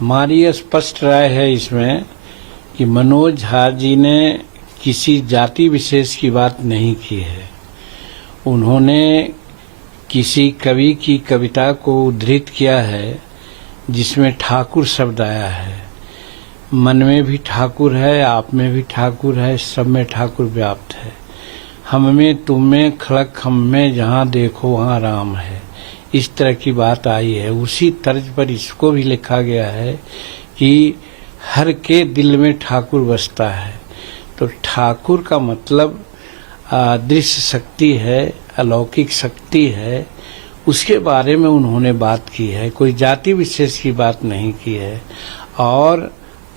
हमारी स्पष्ट राय है इसमें कि मनोज झा जी ने किसी जाति विशेष की बात नहीं की है। उन्होंने किसी कवि की कविता को उद्धृत किया है जिसमें ठाकुर शब्द आया है। मन में भी ठाकुर है, आप में भी ठाकुर है, सब में ठाकुर व्याप्त है। हम में, तुम में, खलक हम में, जहाँ देखो वहाँ राम है। इस तरह की बात आई है। उसी तर्ज पर इसको भी लिखा गया है कि हर के दिल में ठाकुर बसता है। तो ठाकुर का मतलब दृश्य शक्ति है, अलौकिक शक्ति है, उसके बारे में उन्होंने बात की है। कोई जाति विशेष की बात नहीं की है। और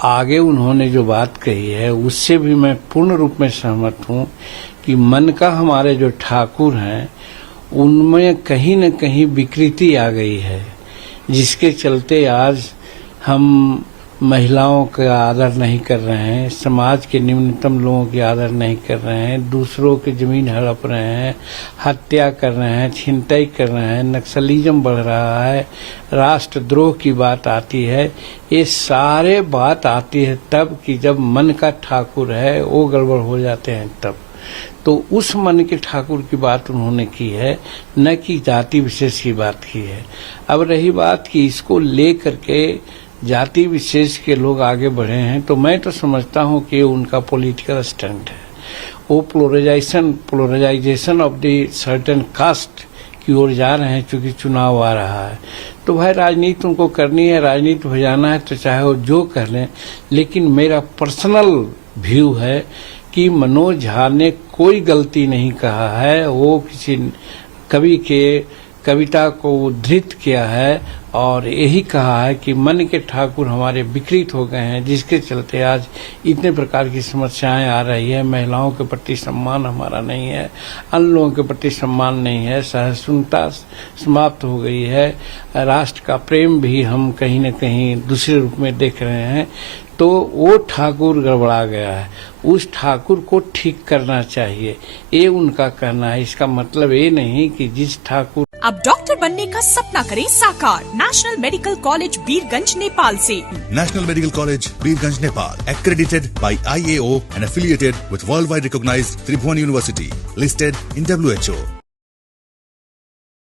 आगे उन्होंने जो बात कही है उससे भी मैं पूर्ण रूप में सहमत हूँ कि मन का हमारे जो ठाकुर हैं उनमें कहीं न कहीं विकृति आ गई है, जिसके चलते आज हम महिलाओं का आदर नहीं कर रहे हैं, समाज के निम्नतम लोगों की आदर नहीं कर रहे हैं, दूसरों की जमीन हड़प रहे हैं, हत्या कर रहे हैं, छिनतई कर रहे हैं, नक्सलिज्म बढ़ रहा है, राष्ट्रद्रोह की बात आती है। ये सारे बात आती है तब कि जब मन का ठाकुर है वो गड़बड़ हो जाते हैं तब। तो उस मन के ठाकुर की बात उन्होंने की है, न कि जाति विशेष की बात की है। अब रही बात कि इसको लेकर के जाति विशेष के लोग आगे बढ़े हैं, तो मैं तो समझता हूं कि उनका पॉलिटिकल स्टंट है। वो polarization of the certain caste की ओर जा रहे हैं, चूंकि चुनाव आ रहा है। तो भाई राजनीति उनको करनी है, राजनीति हो जाना है तो चाहे वो जो कर लें। लेकिन मेरा पर्सनल व्यू है कि मनोज झा ने कोई गलती नहीं कहा है। वो किसी कवि के कविता को उद्धृत किया है और यही कहा है कि मन के ठाकुर हमारे विकृत हो गए हैं, जिसके चलते आज इतने प्रकार की समस्याएं आ रही है। महिलाओं के प्रति सम्मान हमारा नहीं है, अन्य लोगों के प्रति सम्मान नहीं है, सहिष्णुता समाप्त हो गई है, राष्ट्र का प्रेम भी हम कहीं न कहीं दूसरे रूप में देख रहे हैं। तो वो ठाकुर गड़बड़ा गया है, उस ठाकुर को ठीक करना चाहिए, ये उनका कहना है। इसका मतलब ये नहीं कि जिस ठाकुर अब डॉक्टर बनने का सपना करें साकार national medical college Birgunj Nepal से। National Medical College, Birganj, Nepal, accredited by IAO and affiliated with worldwide recognized Tribhuvan University, listed in WHO.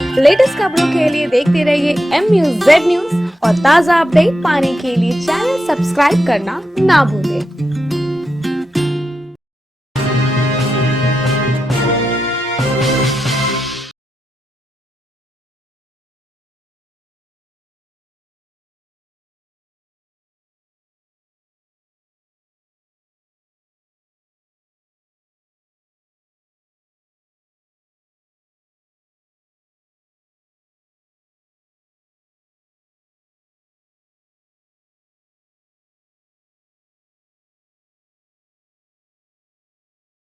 Latest खबरों के लिए देखते रहिए MUZ न्यूज और ताज़ा अपडेट पाने के लिए चैनल सब्सक्राइब करना ना भूलें।